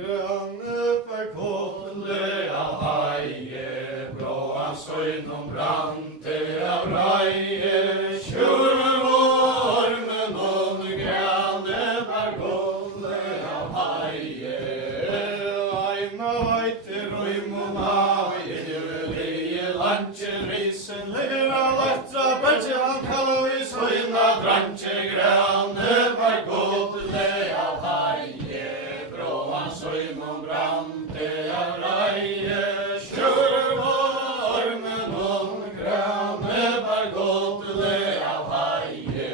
grønne forkolle av heie, blåa søgnom brante av reie, tjurvormen og grønne forkolle av heie, eina veiter og imona, i landje risen, lera lettra, berge han kallo i søgna, drantje grønne forkolle av heie, Søymon brante av reie, tjurvormen og grønne bargotele av heie.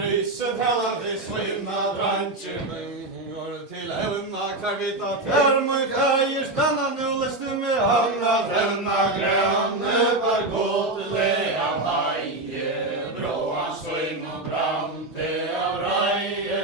Ryset hella de svimna drantjene, går til evna kvarvita termo i kajer, spenna nulleste med hamna drenna grønne bargotele av heie. Bråa Søymon brante av reie,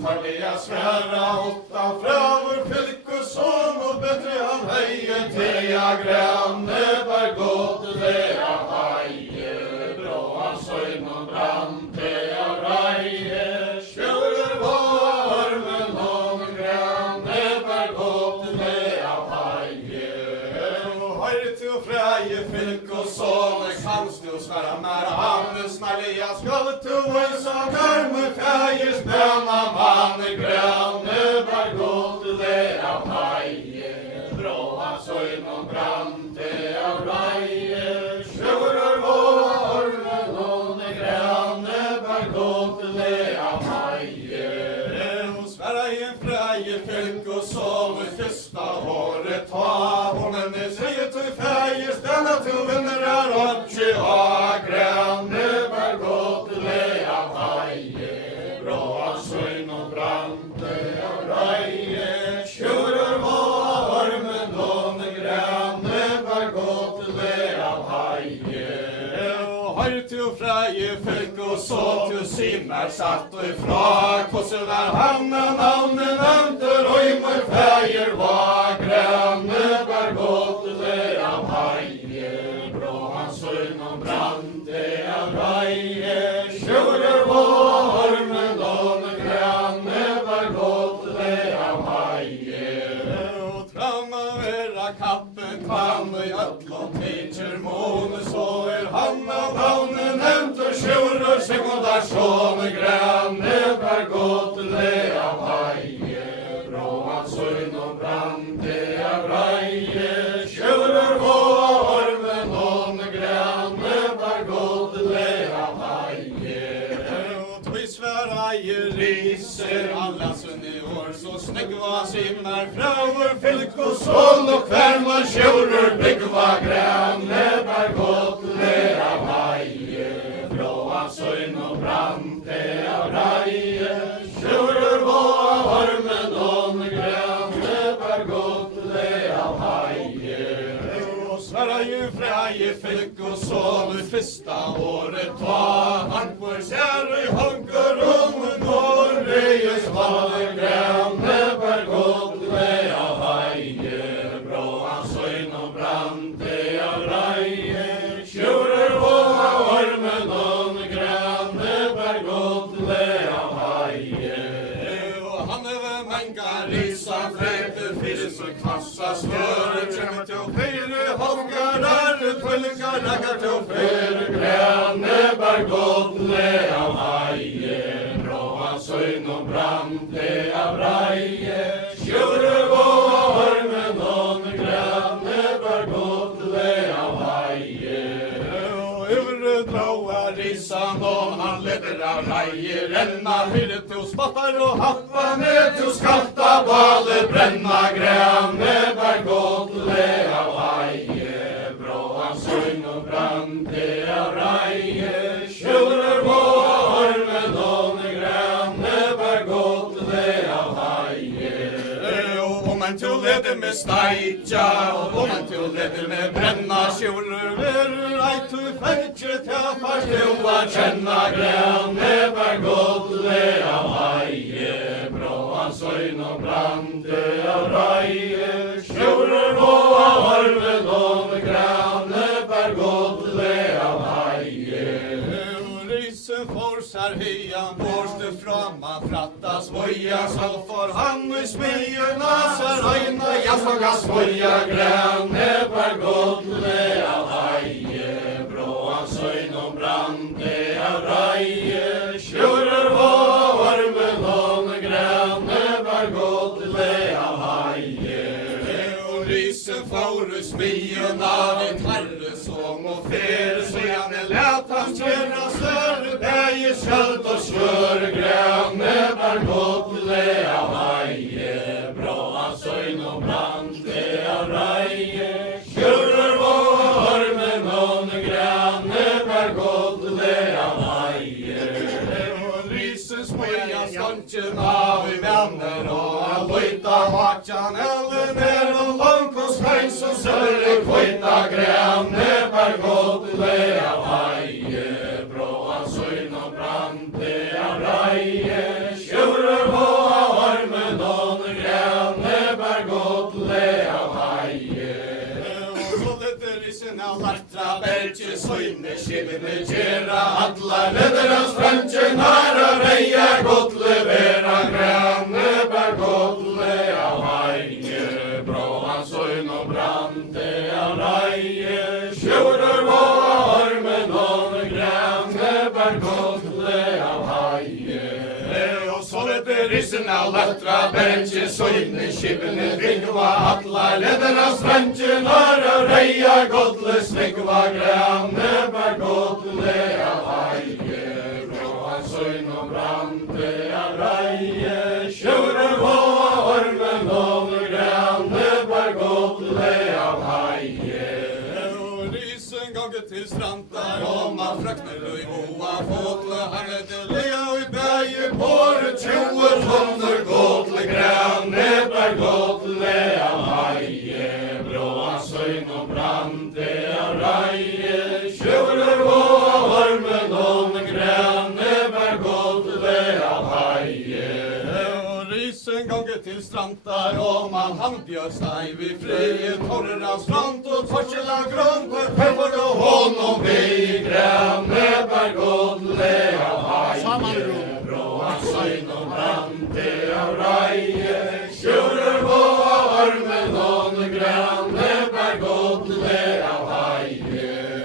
Talia sværa åtta fravor fylkesson og bedre han heie teia grønne bargotele av heie, bråa Søymon brante av reie, tjurvormen og grønne bargotele av heie. Høyre til freie fylkesson, kanst du sværa mer hamnes Maria skal to vise karme feie spena manne grønne bargotele av heie, bråa Søymon brante av reie, tjurvormen og grønne bargotele av heie. Sverra i freie fylkesson i fyrsta året ta, hånden i sier til feie stena til vinner er åtje av grønne bargotele av heie, bråa Søymon brante av reie, tjurvormen og grønne bargotele av heie. Høyre til freie fylkesson til simmer satt og ifra, hvordan er hamna navnet nevnter, og i mor feier var grønne bargotele av heie, bråa Søymon brante av reie, tjurvormen og grønne bargotele av heie. Tramma vera kappen kvann og jøtlom teacher måne, så hamna navnet nevnt og tjuror sekundasjon og grønne bargotele av heie, bråa Søymon brante av reie, tjurvormen og grønne bargotele av heie. Sværa i riser alla sunn i år, så snygva simmer fravor fylkesson og kvärmar tjuror byggva grønne bargotele av heie, bråa Søymon brante av reie, tjurvormen og grønne bargotele av heie. Sverra i freie fylkesson i fyrsta året ta, han får kjære i honkerum og reies vale grønne bargotele av heie, bråa Søymon brante av reie, tjurvormen og grønne bargotele av heie. Han over menga risa flete fyrir så kvassa smøre, kjemmer til fire honkarar, tvølgar lagar til fire grønne bargotele av heie, bråa Søymon brante av reie, tjurvormen og grønne bargotele av heie. Dråa risan og han leder av reie, renna fyrre til spottar og happa ned til skalta bale, brenna grønne bargotele av heie, bråa Søymon brante av reie, tjurvormen og grønne bargotele av heie. Man til leder med steitja, og man til leder med brenna tjuror, verur eit tu feitje til fars til å kjenna grønne bargotele av heie, bråa Søymon brante av reie, tjuror og arven og grønne frattar hyan borste framma frattas moja så får han i smyerna så röjna jag såga smoja gränne var godle av haje bråan söjn och brande av raje tjurer var men hon gränne var godle av haje och rysen får smyerna vid tarresång och fer så jag lät han känna större berg sköld och svör gränne var godle av haje bra söjn och brande av raje tjurer var men hon gränne var godle av haje och rysen smoja skankerna vi vänner och lojta vaktjan eller ner och långt och skajn som sörre kvita gränne var godle av haje bra söjn och brande av raje tjurer var men hon gränne var godle av haje och så lite rysen av lartra berge söjne skivne gera alla lederans frantje nära reja godle vera gränne var godle av haje bra söjn och brande av raje tjurer var men hon gränne var godle av haje och så lite rysen av lartra berge söjne skivne ringva alla lederans frantje nära reja godle snigva gränne var godle av haje bra söjn och brande av raje tjurer var men hon gränne var godle av haje och rysen gånge till strantar och man fraknar i hoa fåtle hangete lea och i berge på tjoer tonner godle gränne var godle av haje bra söjn och brande av raje tjurer var men hon gränne var godle av haje och rysen gånge till strantar och man handbjörstaj vid frie torra strand och torsela grund på pepper och honom vi gränne var godle av haje bra söjn och brande av raje tjurer var men hon gränne var godle av haje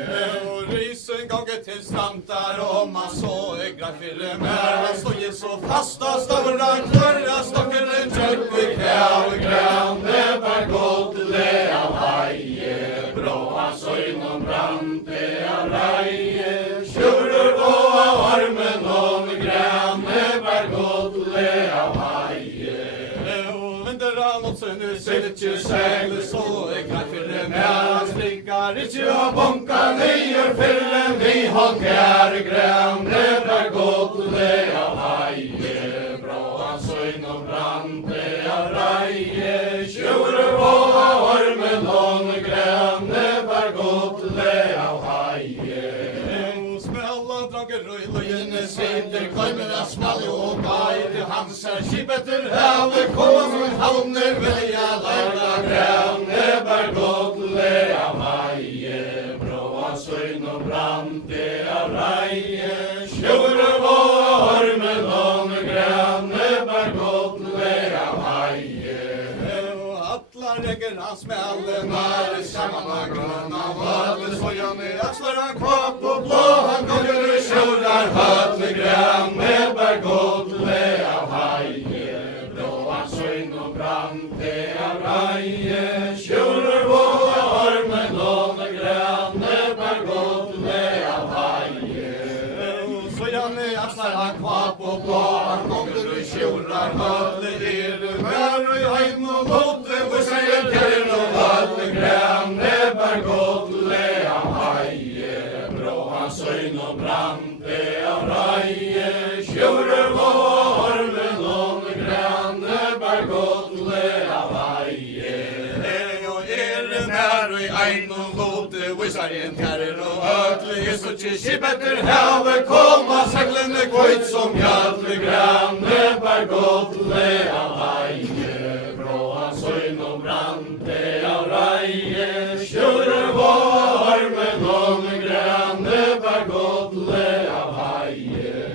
och rysen gånge till strantar och man så graffirer med han stod så fasta stora klörra stockar en kyrkvik av gränne var godle av haje bra söjn och brande av raje tjurer var men hon gränne var godle av haje och under annonsen nu sitter segl så graffirer med han strickar inte och bonkar nyer fyllen vi honkar gränne var godle av haje bra söjn och brande av raje tjurer var men hon gränne var godle av haje och smälla drager och i löjene sitter klämmerna small och gajde hansar kibetter häve kommer havner välja lagda gränne var godle av haje bra söjn och brande av raje tjurer var men hon gränne var godle av haje och alla lägger han smällen samman gröna vatten sojan i axlar han kvap och blå han gånger tjurar hötle gränne var godle av haje bra söjn och brande av raje tjurer var men hon gränne var godle av haje och sojan i axlar han kvap och blå han gånger tjurar hötle er i heim och lote och säger till och hötle gränne var godle av haje bra söjn och brande av raje tjurer var men hon gränne var godle av haje och när i ein och lote och säger till och hötle så kibetter have komma seglene kvit som hötle gränne var godle av haje bra söjn och brande av raje tjurer var men hon gränne var godle av haje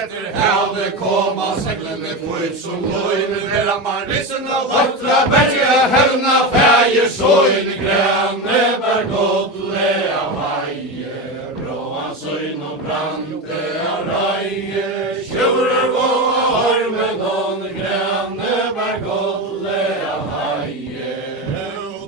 etter havet koma, seglene på ut som løgn, vera marisen av latra, berge hevna feir, søgn, grønne, bergodle av heie, bråan søgn og brante av reie, sjører og armen, grønne, bergodle av heie,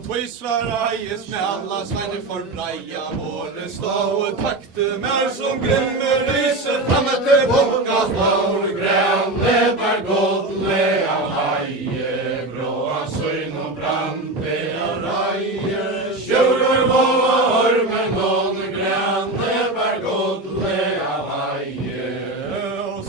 Tvisvareie smella, sveine for breia, våre stå og takte mer som grimme lyse, framme til bunga slår, grønne, bergodle av heie, bråa søgn og brante av reie, sjører og armen, grønne, bergodle av heie,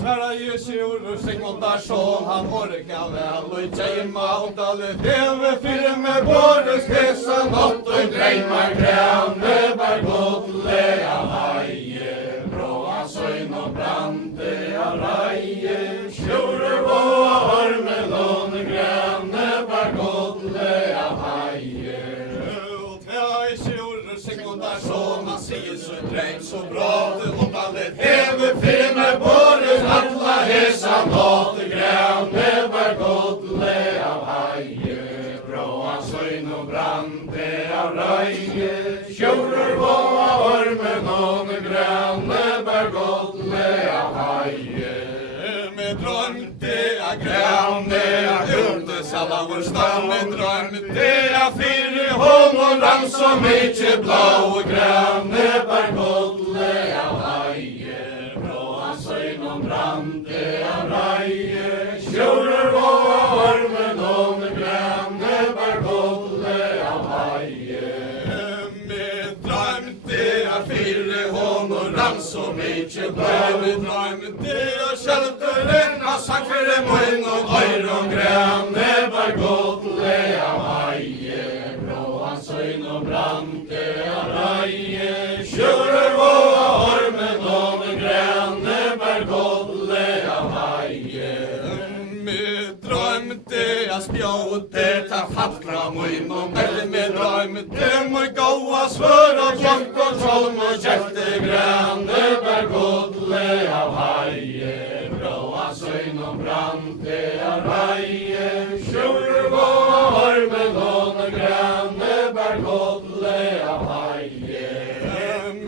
Sverige sjører Sigmundar son, han orka vel, og Tjeima omtale heve fyre med båres hesa, nått og dreimar grønne, bergodle av heie, bråa søgn og brante av reie, sjører og armen, grønne, bergodle av heie. Sigmundar son, han sier så dreim så bra, det omtale heve fyre med båres alla hesa, nått grønne, bergodle av heie, bråa søgn og brante av reie, sjører og armen, grønne, bergodle av heie. Med drømte av grønne, ute sala vår stad, med drømte av fire hånd og rand som ikke blå, grønne, bergodle av heie, bråa søgn og brante av reie, sjører og armen, grønne, bergodle av heie. Med drømte av fire hånd og rand som ikke blå, med drømte av kjelteren av sang for munn og øyre, grønne, bergodle av heie, bråa søgn og brante av reie, sjører og armen, grønne, bergodle av heie. Med drømte av spjåte ta fatt fra munn og melde, med drømte må gåa svør og blank og tolm og kjefte, grønne, bergodle av heie, bråa søgn og brante av reie, sjører og armen, grønne, bergodle av heie.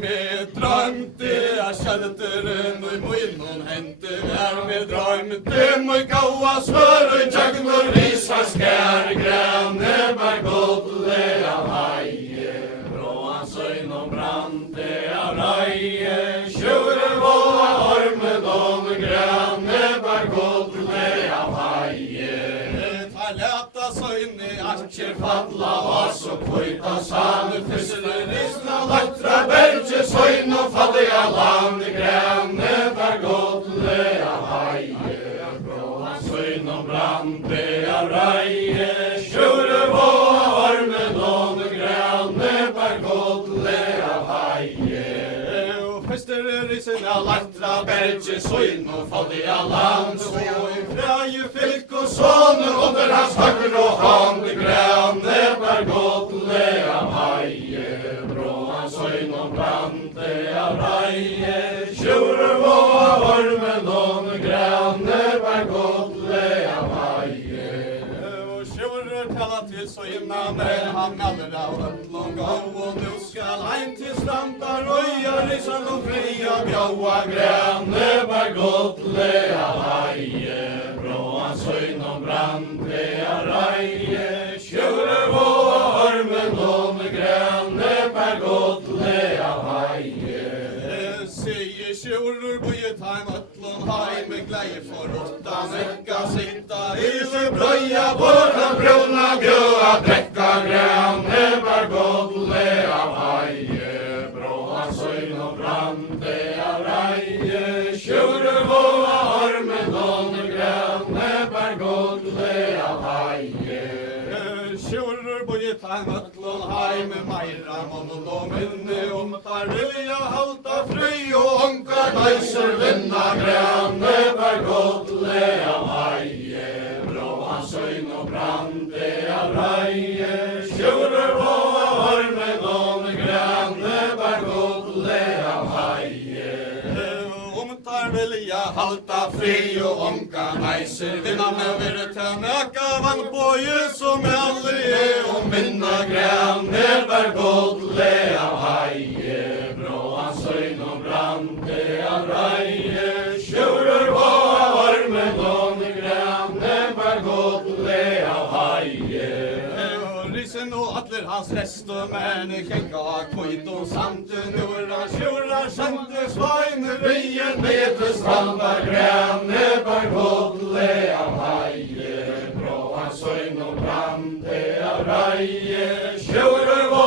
Med drømte av kjelteren og i munnen hente vær, med drømte må gåa svør og tjøgn og risa skær, grønne, bergodle av heie, bråa søgn og brante av reie, sjører og armen, grønne, bergodle av heie. Ta leta søgn i akjer falla, og så pøyta sane, fysere risna, latra berge søgn og falle av land, grønne, bergodle av heie, bråa søgn og brante av reie, sjører og armen, grønne, bergodle av heie. Fester risen av latra berge søgn og falle av land, så i freie fylk og sånne under hans høyre og hånd, grønne, bergodle av heie, bråa søgn og brante av reie, sjører og armen, grønne, bergodle av heie. Sjører tala til søgna, men han melder av øtlån gå, og nu skal heim til strandar, røya, risan og fria, bjaua, grønne, bergodle av heie, bråa søgn og brante av reie, sjører og armen, grønne, bergodle av heie. Sier sjører bøyet heim øtlån heim, med gleie for åtta nekka sitta, hele brøya, båda bruna, bjøa, drekka, grønne, bergodle av heie, bråa søgn og brante av reie, sjører og armen, grønne, bergodle av heie. Sjører bøyet heim øtlån heim, meira monolog minne, tar vilja halta fri, og onka deiser vinna, grønne, bergodle av heie, bråa søgn og brante av reie, sjører og armen, grønne, bergodle av heie. Tar vilja halta fri og onka neiser vinna med virta mæka vann på som aldri og minna græn var godle av heie bråan søgn og brande av reie sjurur på armen og græn var godle av heie Risen og atler hans rest og menn kjenka kvitt og samt nura sjura skjente sveine ryen med stranda græne var godle av heie bråan søgn og brande av reie sjurur på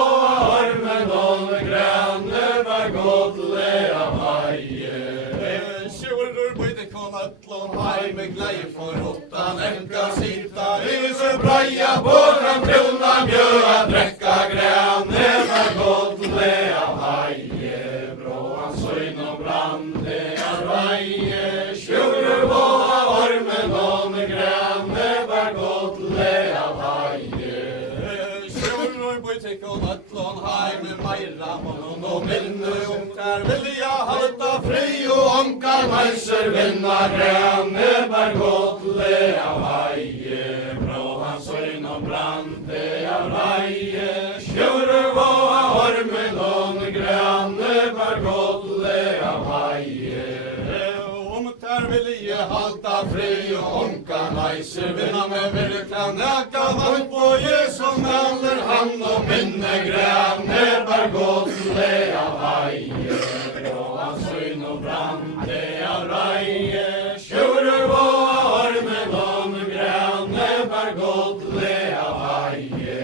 armen og græne var godle av heie sjurur bøyde kon ötlån heime gleie for åttan enka sita ise breia bådan bruna mjöa drekka græne var godle av heie bråan søgn og brande av reie sjurur på armen og græne var godle av heie sjurur bøyde kon ötlån heime meira honom og minne der vilja halta fri og onkar meiser vinna græne var godle av heie bråan søgn og brande av reie sjurur på armen og græne var godle av heie der vilja halta fri og onkar meiser vinna med virka næka vann på som alder han og minne græne var godle av heie bråan søgn og brande av reie sjurur på armen og græne var godle av heie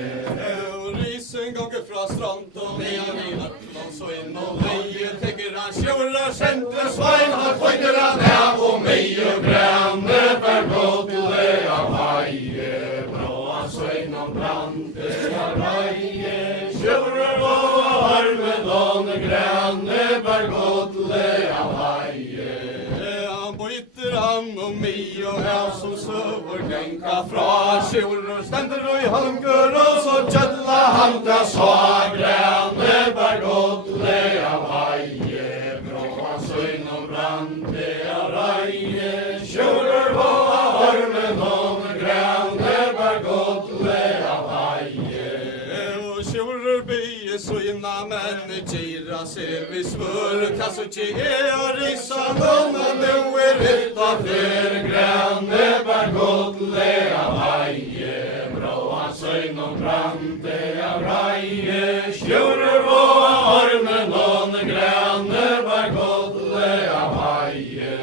risen gonger fra strand og ned i natten så inn og leie tenker han sjura skjente svein har føyder han av og mye græne var godle av heie bråan søgn og brande av reie sjurur på armen og græne var godle av heie han bøyter han og mye av som søver genka fra sjurur stender og i halmgur og så kjødla han da så græne var godle av heie bråan søgn og brande av reie sjurur på armen og græne var godle av heie sjurur bie søgna menn kjira seg vi svør kassuki og risa nona nu vitta fler græne var godle av heie bråan søgn og brande av reie sjurur på armen og græne var godle av heie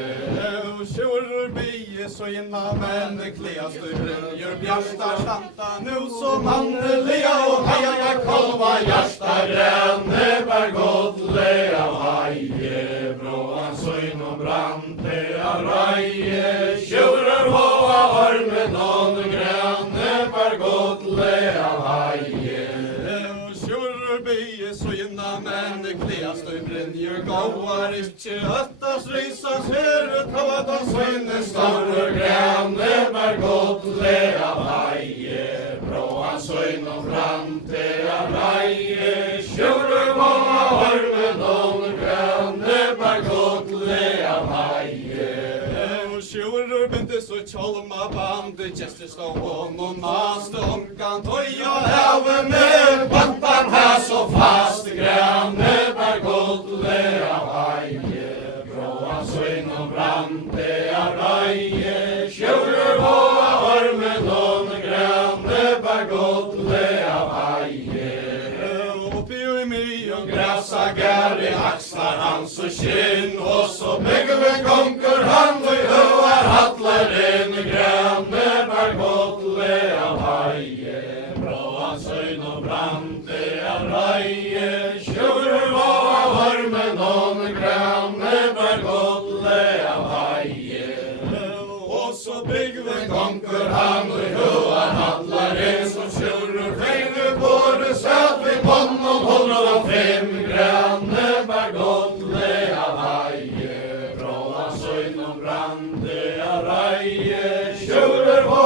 sjurur bie søgna menn kleast og brynjer bjasta skanta nu som mannelia og heia kolva hjärsta græne var godle av heie bråan søgn og brande av reie sjurur på armen og græne var godle av heie sjurur bie søgna menn kleast og brynjer gåar ikkje øttas risas herre tava søgne starur græne var godle av heie bråan søgn og brande av reie sjurur på armen og græne var godle av heie sjurur bindes og kjolma bande gjester stå og naste omkant tøya heve med bantan her så fast græne var godle av heie bråan søgn og brande av reie sjurur på armen og græne var godle av heie oppi og i mye græsa gæri akslar hans og skinn og så begge gonger han og høvar hatlar inn græne var godle av heie bråan søgn og brande av reie sjurur på armen og græne var godle av heie og så begge gonger han og høvar hatlar inn som sjurur fengre både satt vi bånd og 105 græne var godle av heie bråan søgn og brande av reie sjurur på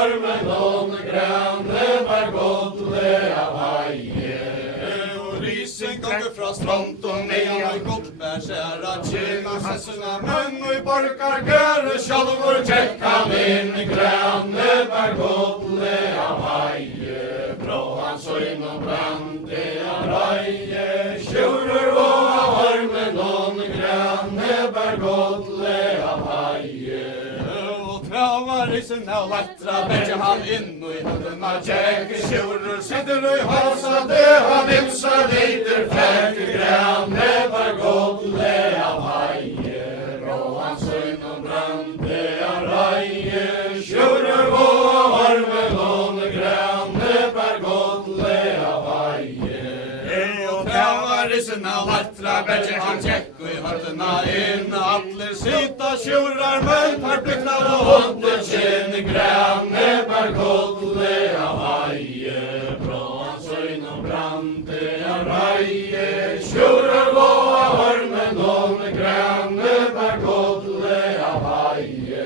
armen og græne var godle av heie og risen gonger fra strand og ned og godbær skjær fara tjena hessena, men og I borgar gøre sjálfur tjekk han inn I grønne bergodle av heie, brå han søgn og brande av reie, sjurur og av armen og grønne bergodle av heie. Og travar I sinna og lettra, bedje han inn og I høvdena tjekk, sjurur sitter og I halsa det, han imsa leiter fæk, grønne bergodle av heie, brå han søgn og brande av reie, sjurur og av armen og grønne bergodle av heie. Og travar I sinna og lettra, bedje han tjekk og I høvdena inn, atler sita sjurrar, men tar blikna og hånden kinn, grønne bergodle av heie, brå han søgn og brande av reie, sjurrar og av armen og grønne bergodle av heie.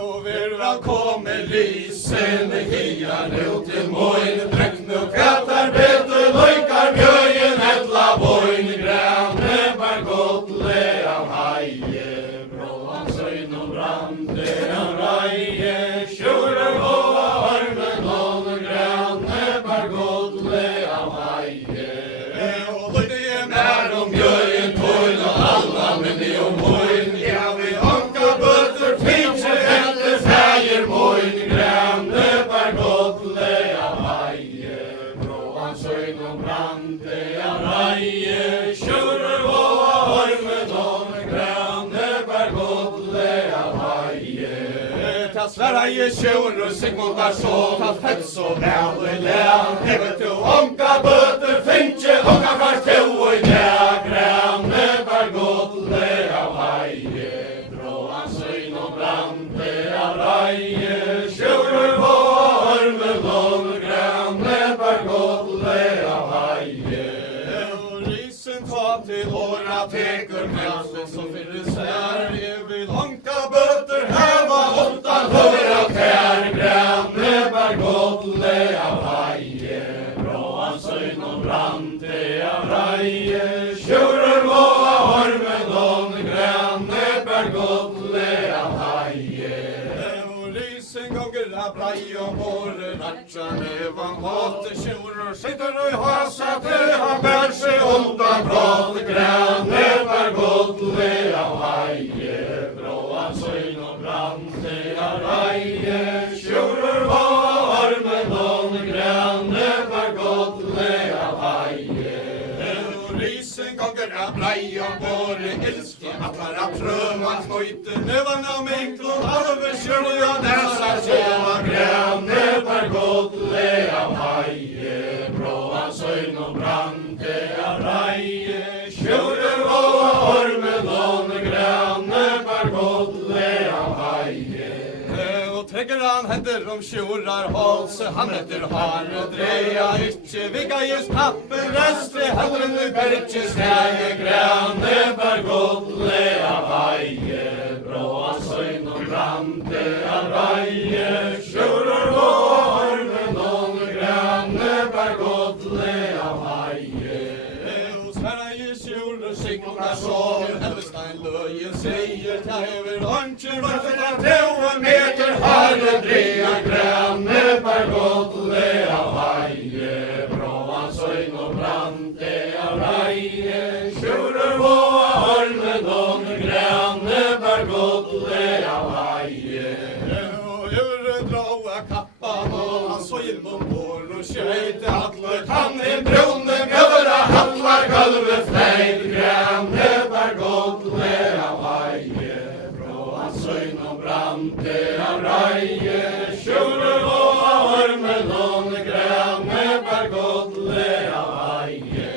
Og vir velkommen lysen, hian ut til moin, drekne og kvætar betur, loikar bjøyen etla boin, grønne bergodle av heie, brå han søgn og brande av reie, sjurrar og av armen og grønne bergodle av heie. Og løyde jeg mer om bjøyen tål og alla minni om moin, ja vi anka bøtter tvitse etter fægir moin, grønne bergodle av heie, brå han søgn og brande av reie, sjurrar og av armen og grønne bergodle av heie. Ta Sverige sjurur Sigmundar så, ta fett så vel I lær, hevet du anka bøtter finnje, anka fast to og I lær, grønne bergodle av heie, brå han søgn og brande av reie, sjurur og av armen og grønne bergodle av heie. Og risen ta til åra tekur melsen som fyrir sær, jeg vil anka bøtter heva åttan høra tær, grønne bergodle av heie, brå han søgn og brande av reie, sjurur og av armen og grønne bergodle av heie. Og risen gonger av brei og våre ratjan evan håte, sjurur sitter og I hasa til han bær seg undan brått, grønne bergodle av heie, brå han søgn og brande av reie, sjurur og av armen og grønne bergodle av heie. Og risen gonger av brei og våre ilske, atlar av prøva knøyte, nevan av miklo, alve sjurur og nesa sjåa, grønne bergodle av heie, brå han søgn og brande av reie, sjurur og av armen og grønne bergodle av heie. Og tregger han hender om sjurrar halse, han etter hare dreia, ikkje vika just tappen reste, heldren I bergje stege, grønne bergodle av heie, brå han søgn og brande av reie, sjurrar og av armen og grønne bergodle av heie. Og Sverige sjurrar Sigmundar så, Elvestein løyen sier, ta hever åndsjer, varför ta tåa meter hare dreia, grønne bergodle av heie, brå han søgn og brande av reie, sjurrar og av armen og grønne bergodle av heie. Og gjøre dråa kappan og han så innom vår og skjøyte atler, han brunne mjøra hallar gulve fleit, grønne bergodle av heie, brå han søgn og brande av reie, sjurrar og av armen og grønne bergodle av heie.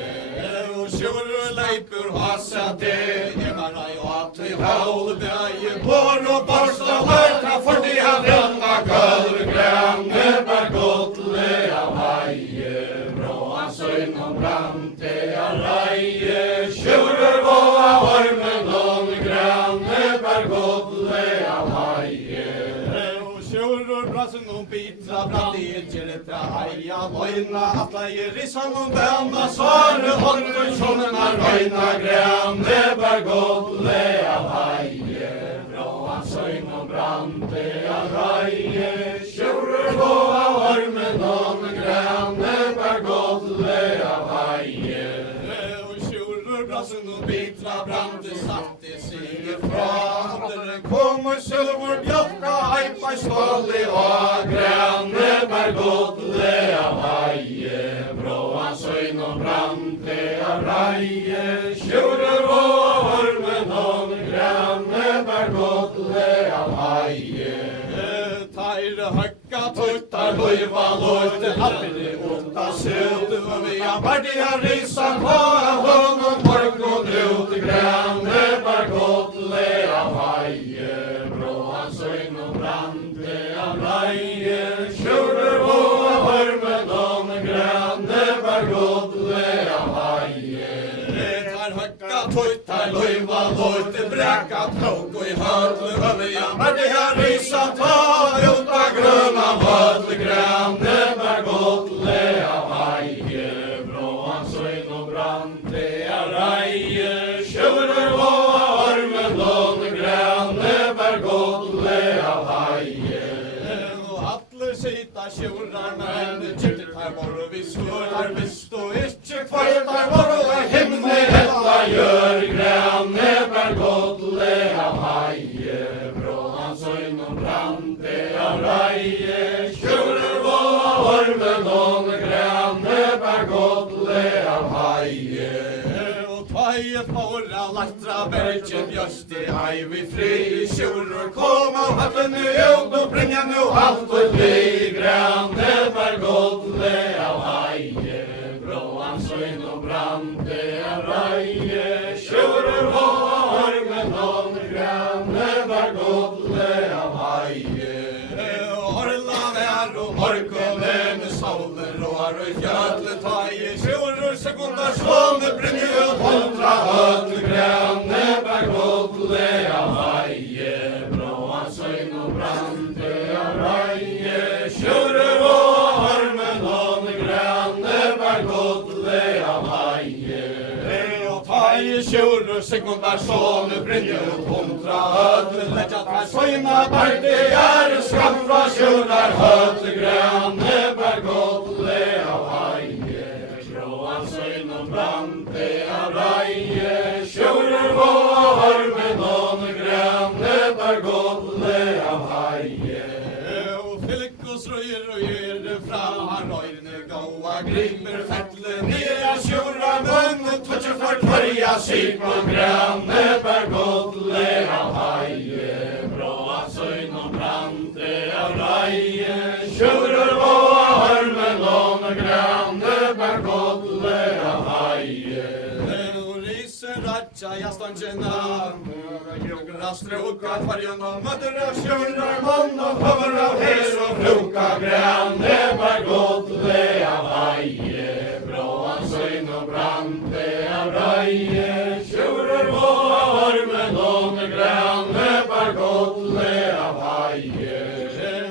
Og sjurrar leipur hasa det, emara I åt I haul bæje, bor og borsta larta for de har brunna gulv, grønne bergodle av heie, brå han søgn og brande av reie, sjurrar og av armen og grønne bergodle av heie. Og sjurrar brassen og bitra bitra brand I gjerta eia loina Atla I risan og bønna Svare hånden sjånna røyna Grønne bær godle av heie Bråan søgn og brande av reie Sjurur gå av ormen og grønne bær godle av heie Brassen og bitra brande satte sig fra Dere kommer sølvor bjokka Heipa ståli og grønne bær godle av heie Bråan søgn og brande av reie Sjurur og ormen og grønne bær godle av heie Teir høkka tuttar loiva loite Appiri utta søte og vi har bardia risan på hånden Morgon ut I grønne bær godle av heie Bråan søgn og brande av reie Sjurur og ormen og grønne bær godle av heie Teir høkka tuttar loiva loite Brekka tåg og I høtle og vi har bardia risan på Utta grønna høtle grønne bær godle av heie Bråan søgn og brande av reie Sjurur og ormen og grønne bær godle av heie Og atler sita sjurrar men Kyrtir tar vore vi skurar Vist og ikkje kvartar vore Himne hetta gjør grønne bær godle av heie Bråan søgn og brande av reie Sjurur og ormen og grønne bær godle av heie Tveie fåra latra bergen bjørst I vi fri Sjurur kom av hallene ut og bringa nu alt og bli grønne bær godle av heie Bråan søgn og brande av reie Sjurur og ormen og grønne bær godle av heie Orla vær og morgonen Solen rår og fjøtle tveie Sjurur sekundar slåne bringe ut Hundra høtle grønne bær godle av heie Bråan søgn og brande av reie Sjurur og ormen og grønne bær godle av heie Og tveie sjurur sekundar slåne bringe ut Hundra høtle letja tar søgna bardi skam fra sjurrar høtle grønne bær godle av heie Bråan søgn og brande av reie Sjurur og ormen og grønne bær godle av heie Og fylkos røyer og gjøre fra røyne gåa Grimmer fettle nere sjurrar munnen Tøtje for kvarja sip og grønne bær godle av heie Bråan søgn og brande av reie Sjurur og ormen og grønne bær godle av heie Ratja jastanjena Jugra struka kvarjon og møtter av sjurrar mann og hover av hes og fruka grønne bær godle av heie Bråan søgn og brande av reie Sjurrar og ormen og grønne bær godle av heie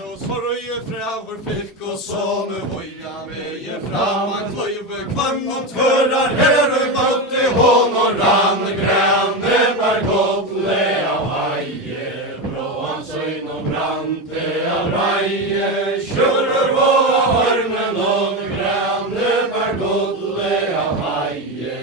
Og sorge fra vår fylk og sånne høyra veie fram av kløyve kvann og tørar her og møtte hån og rann grønne bær godle av heie Bråan søgn og brande av reie Sjurrar og ormen og grønne bær godle av heie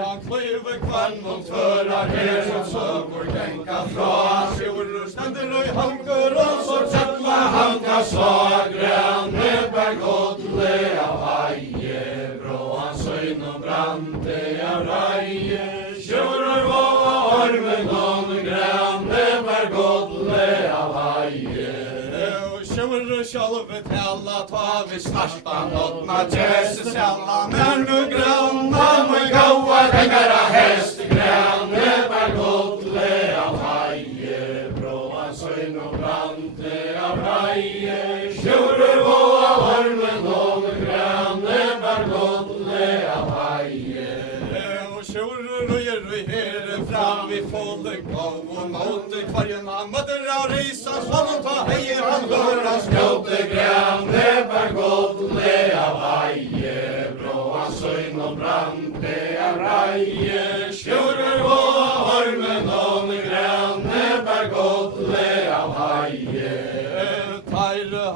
Han kløyve kvann og tørar her som søker genka fra Sjurrar stender og hanker og så tjalla hanka så grønne bær godle av heie Bråan søgn og brande av reie Sjurrar og ormen og grønne bær godle av heie Sjurrar sjálve tella ta vi svarta nåtna Jesus alla men nu grønna med gaua pengar av hest grønne bær godle av heie Bråan søgn og brande av reie Sjurrar og ormen og grønne bær godle av heie Sjurrar og gjør vi her fram vi fulle gåv og mot kvarjen han møter av risan sånn ta heier han hører skjøte grønne bær godt le av heie bråa søgn og brande av reie skjører og armen om grønne bær godt le av heie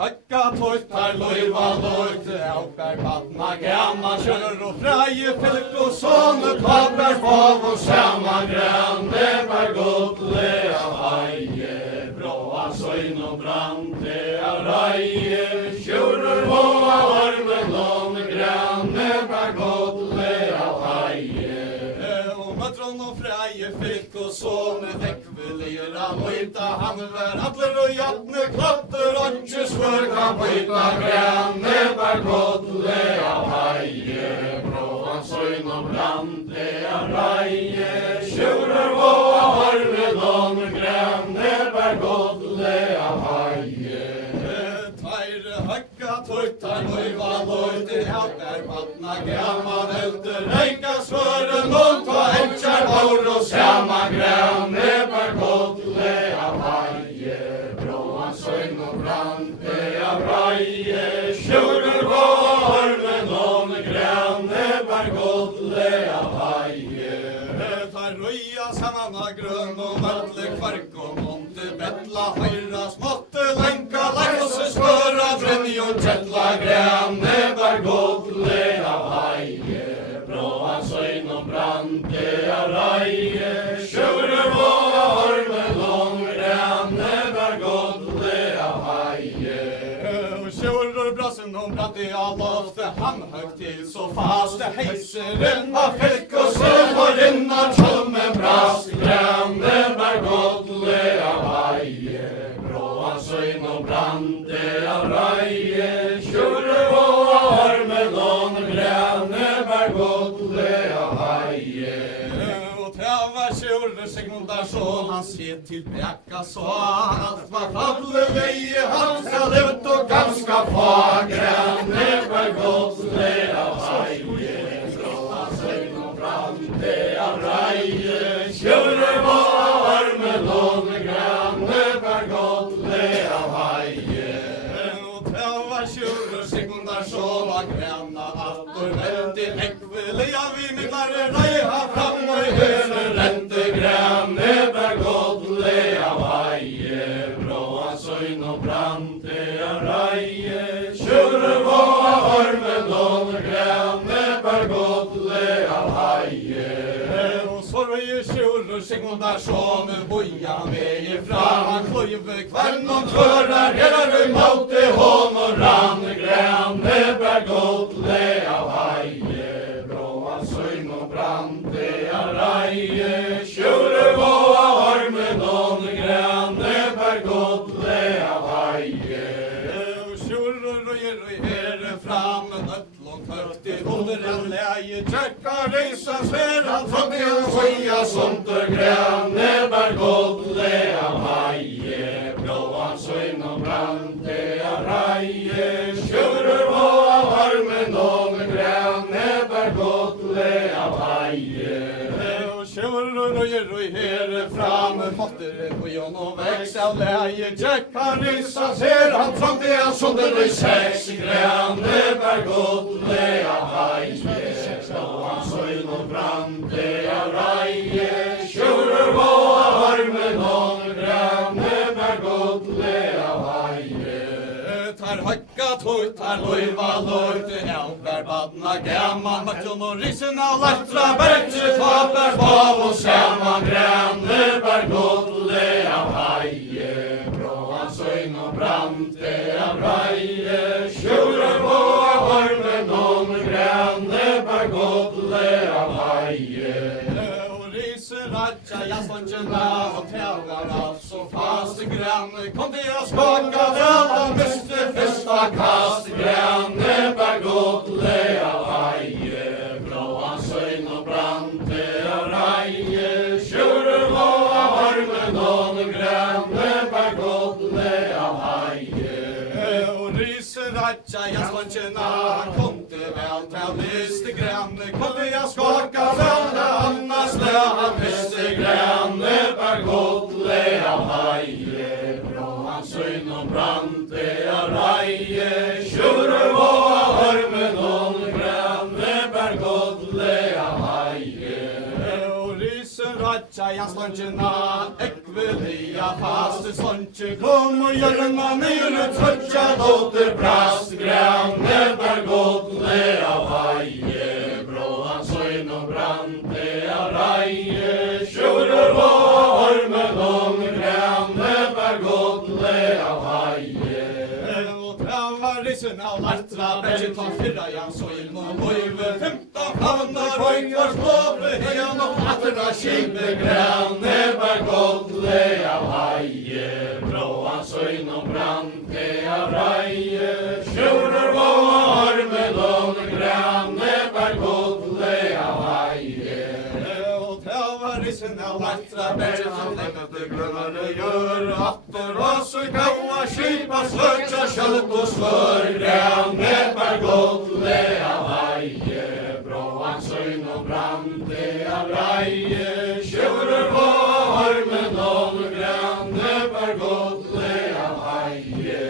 Hakka tøytar løyva løyt Álbær vatna gamma kjører og freie fylk og sånne Papper fav og saman grønne bær godt le av heie Bråa søgn og brande av reie Kjører og armen om grønne bær godt le av heie Og møtron og freie fylk og sånne Ekvelera løyta han vær atler og jatne klatter og ikke svør kan byta grønne bær godt le av heie Bråan søgn og brande av reie Kjører og armen om grønne bær godt le av heie Teire hakka tøytar løyva løyte Álbær vatna gamman elter Reika svøren og ta enkjar vår og sama grønne bær godt le av heie Bråan søgn og brande av reie Kjører og armen om grønne bær godt le av heie Tar røya sanna grønn og møtle kvark og monte bettla høyra småtte lenka lakse skøra brenni og kjettla grønne bær godt le av heie Bråan søgn og brande av reie Kjører og armen om grønne bær godt le av heie Kjører brassen om brande av lofte han høgt til så faste heiseren av fylk og søv og rinnar tjolmen brast grønne bær godt le av heie Bråan søgn og brande av reie Kjører og armen om grønne bær godt le av heie Og træva kjører Sigmundar så han ser tilbaka så Alt var falle veie han skal ut og ganska få grønne bær godt le av heie Bråan søgn og brande av reie Kjører og armen om grønne bær godt le av heie Og træva kjører Sigmundar så var grønna attor veldig ekvelia vi midlare reiha fram og høyre rente grønne bær godt le av heie Bråan søgn og brande av reie Kjører og armen om grønne bær godt le av heie Og sorge kjører Sigmundar sånn boja med ifra Han kløyve kvern og kvørar Herar vi måte hån og rann grønne bær godt le av heie Bråan søgn og brande av reie Kjører og armen om grønne bær godt le av heie Kjører og herre fram Nøtlån høgt i under en leie Tjekka reisa sver han trådde en skøya Somter grønne bær godt le av heie Bråan søgn og brande av reie Kjører og armen om grønne bær godt le av heie Kjører og herre fram Måtter på jon og veks av leie Tjekka reisa ser han trådde en sonder i seks grønne bær godt le av heie Bråan søgn og brande av reie Kjører og armen om grønne bær godt le av heie Tar hakka tøytar løyva løyt Álbær vatna gamman Møtjon og risen av lettra Bergtje taper fav og saman grønne bær godt le av heie Bråan søgn og brande av reie Kjører og armen om grønne bær godt le av heie Ratja jaslanjena og tævar alt så fast grønne Kom til å skaka vel og miste fyrsta kast grønne bær godt le av heie Bråan søgn og brande av reie Kjører og armen om grønne bær godt le av heie Og riser ratja jaslanjena Kom til vel til liste grønne Kom til å skaka vel annars le han miste grønne Setja janslangjina, ekvelia fast slantje, kom og gjørna nere trøtja, låter brast grønne bergåtle av haie, bråan søgn og brante av reie, sjører og ormen om grønne bergåtle av haie. Og travarisen av lartra, begge tar fyrra jans og ilm og løyve, 15 favnar, høykvar slåpe, hen og atterna skipe, grønne bergåtle av haie, bråan søgn og brante av reie, sjører og armen om grønne bergåtle av haie. Og travarisen av lartra, begge tar lengte grønnare gjør, atter og så gaua skipa søkja kjøtt og svør, grønne bergåtle av haie, bråan søgn og brante av reie, sjører og armen om grønne bergåtle av haie.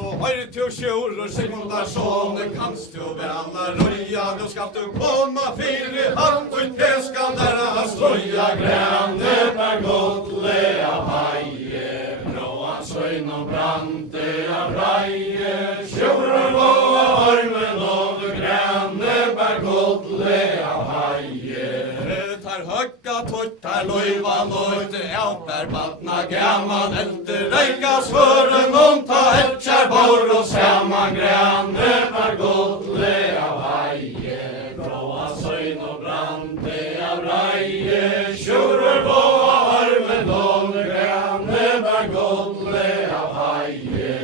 Og høyre til sjører, Sigmundarsson, kanst du vel røya, nå skal du komme fire hand, og det skal dere strøya, grønne bergåtle av haie, bråan søgn og brante av reie, sjører og armen om grønne bergåtle av haie. Tar høgga tuttar, løyva løyte, elper badna gammal, etter reika svøren, ta etkjær bor og saman grønne bergåtle av haie, bråa søgn og brante av reie, sjører og armen om grønne bergåtle av haie.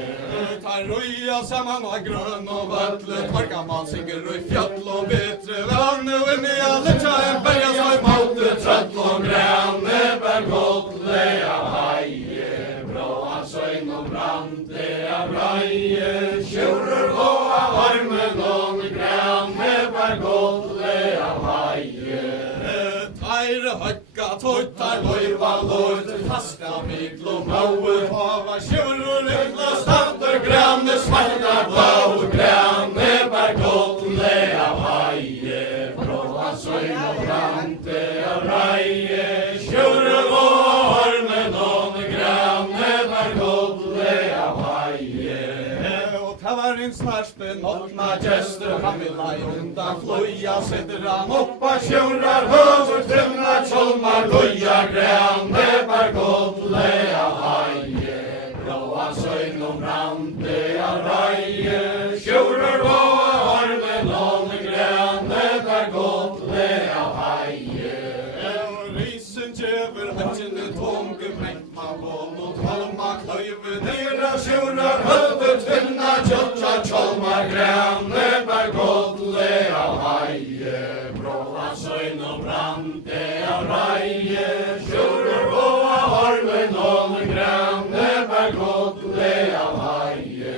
Tar røya saman av grønn og vøtle, tvarka man synger i fjall og betre vann, og inn i alle tjær berga som maute, trøtt og grønne bergåtle av haie, bråan søgn og brante av reie, sjører og av armen om grønne bergåtle av haie. Teire høgga tuttar, løyva løyte, fasta miklo maue, hava sjører illa stander, grønne svarta blå, grønne bergåtle av haie, bråan søgn og brante av reie, sjører og armen om grønne bergåtle av haie. Og tavarins narspen, åttna gestur, han vil ha undan floja, sitter han oppa sjørar, høver trimna kjolmar, loja, grønne bergåtle av haie, bråan søgn og brante av reie, sjører og armen om grønne bergåtle av haie. Og risen kjever høttjene tunge, menkma bån og tolma, kløyve nere sjørar, høver tvinna kjotja kjolmar, grønne bergåtle av haie, bråan søgn og brante av reie, sjører og armen om grønne bergåtle av haie.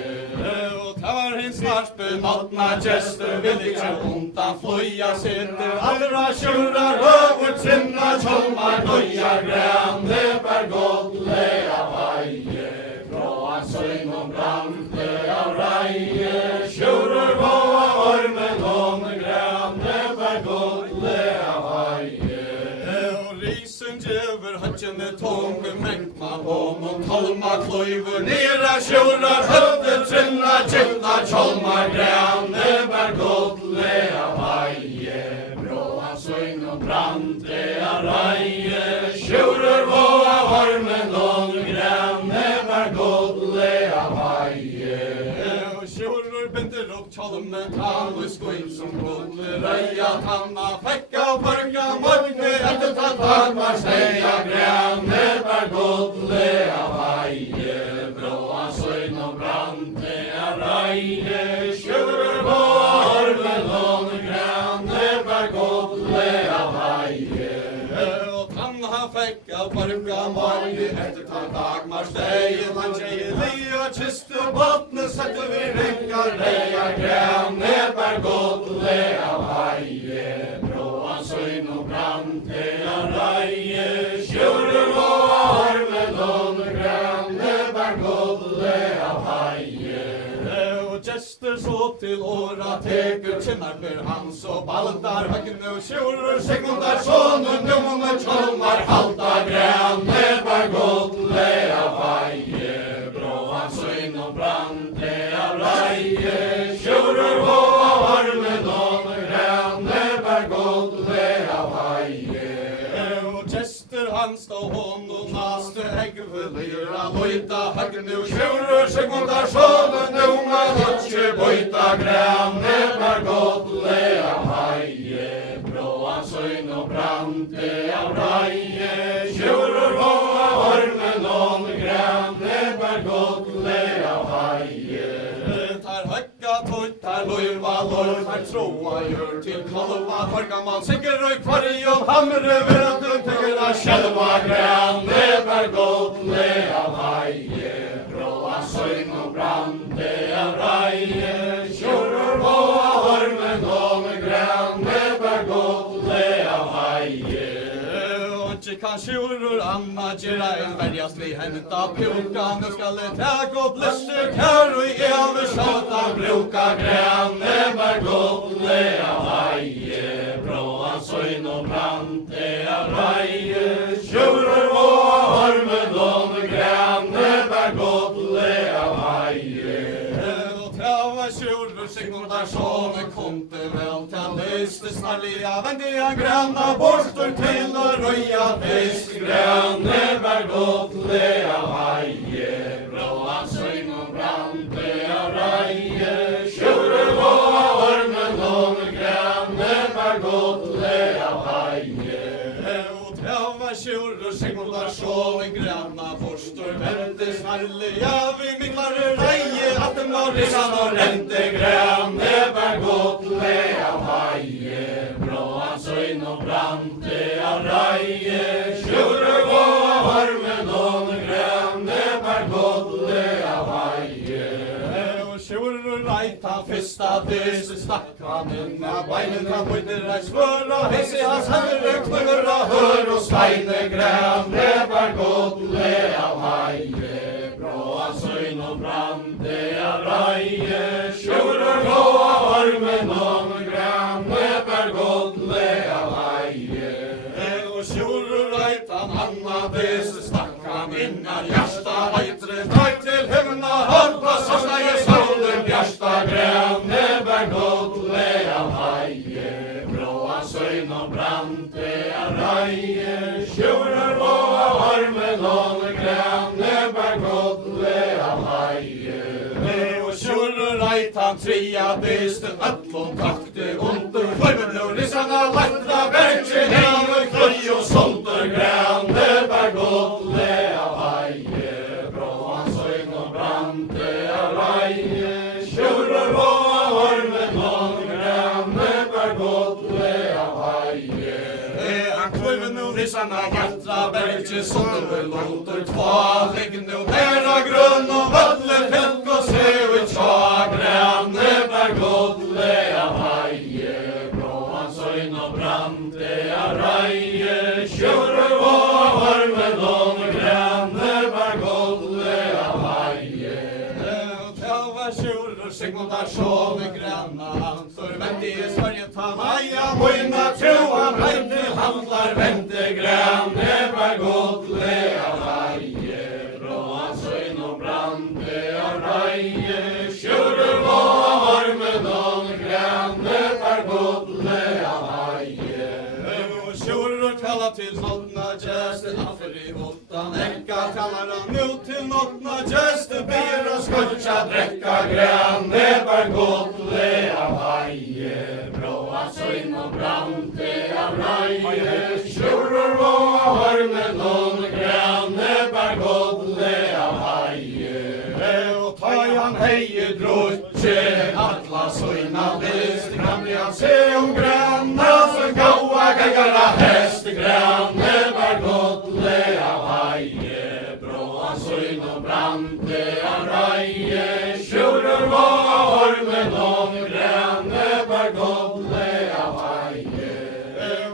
Og tavarins narspen, åttna gestur, vil ikkje undan floja, sitter allra sjørar, høver trimna kjolmar, loja, grønne bergåtle av haie, bråan søgn og brante av reie, sjører og armen om grønne bergåtle av haie. Og risen kjever høttjene tunge, menkma bån og tolma, kløyve nere sjørar, høver trinna kjolna kjolmar, grønne bergåtle av haie, bråan søgn og brante av reie, sjører og armen om grønne bergåtle av haie. Og sjører binder opp kjolmen, tann og skoin som gulve, røya tanna, fekka og parka, morgne etter tatt dagmar, steia, grønne bergåtle av haie, bråan søgn og brante av reie, sjører og armen om grønne bergåtle av haie. Og tanna fekka og parka, morgne etter tatt dagmar, steia, landtjeie, lia, kiste, botne, sette vi ringar, reia, grønne bergåtle av haie, bråan søgn og brante av reie, sjører og armen om grønne bergåtle av haie. Og gestur så til åra teker kinnar ber hans og baldar høgnu sjurur sekundar sonur numma tjolmar halda grænne var godle av veie bråan søgn og brande av reie sjurur og armen og grænne var godle av veie og Kjester han stå hånd og naste eggvelyra loita høgnu sjurur sekundar sonur numma ikke bøyta grænne var godle av veie bråan søgn og brande av reie sjurur og armen og grænne var godle av veie tar høgga tar loiva tar troa gjør til kolva torgamal sikker og kvarjon hamre verandun teker av sjelva grænne var godle av veie bråan søgn og brande av reie sjurur og armen og grænne var godle av veie ikke kan sjurur anna gjerra en verjast vi henta pjuka nu skal det tag og blister kær og i evig sjåta bruka grænne var godle av veie bråan søgn og brande av reie sjurur og armen og grænne var godle av veie sjurur sekundar sånne konte vel til lyste snarliga vendiga grænna borster til å røya fisk grænne var godle av veie bråan søgn og brande av reie sjurur og armen og grænne var godle av veie sjurur sekundar sånne grænna borster vente snarliga vi miklar reie at den var rissan og rente grænne var godle av veie bråan søgn og brande av reie sjurur og armen og grænne var godle av veie sjurur reita fyrsta dis stakk han inn av beinen kan bøyder ei svør og heisi hans hender knurr og hør og steine grænne var godle av veie bråan søgn og brande av reie sjurur og armen og grænne var godle av veie og sjurur reitan anna dis stakk han inn av hjärsta eitre tøy til himna halta sørsteie solen bjørsta grænne var godle av veie bråan søgn og brande av reie sjurur og armen og grænne var godle av veie og sjurur reitan tria biste öllum takte under formen og rissana latra bergje heim og køy og solder grænne var godle av veie bråan søgn og brande av reie sjurur og armen og grænne var godle av veie han kløyven og rissana latra bergje solder låter tva leggen og pæra grønn og valle felk og se og tja grænne var godle av veie bråan søgn og brande av reie sjurur og armen og grænne var godle av veie sjurur sekundar sånne grænna for vente i Sverige ta maja moina troan heimte handlar vente grænne var godle av veie bråan søgn og brande av reie sjurur og armen og grænne var godle av veie sjurur kalla til notna gjesten affer i voltan ekka kallar han nu til notna gjesten ber og skutja drekka grænne var godle av veie bråan søgn og brande av reie sjurur og armen og grænne var godle av veie og ta han heie drutje atla søgna list kan bli han se grænna som gaua gangara hest grænne var godle av veie bråan søgn og brande av reie sjurur og armen og grænne var godle av veie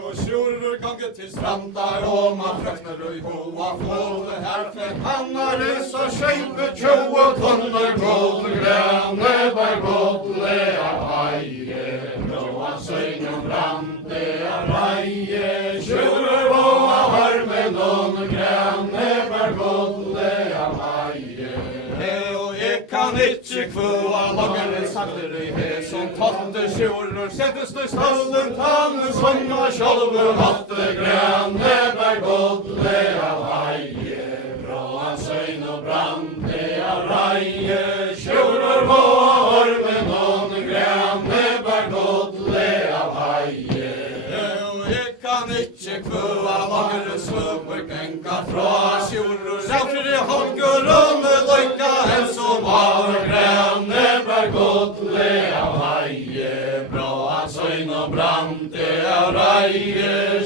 og sjurur Laget til strandar og man frøkner og i hoa flåde her fett hannares og skjøype tjo og tonner blåd grønne var godle av heie blåa søgn og brande av reie sjurur og av armen og grønne var godle av heie og jeg kan ikke kvua lagere sanger i he som tatte sjurur settes du stallen tanne som var sjolve hatte grønne var godle av heie bråa søgn og brande av reie sjurur på ormen og grønne var godle av heie og jeg kan ikke kvua lagere svøper genga fra sjurur sjurur holker om løyka en som var grønne var godle av heie bråa søgn og brande av reie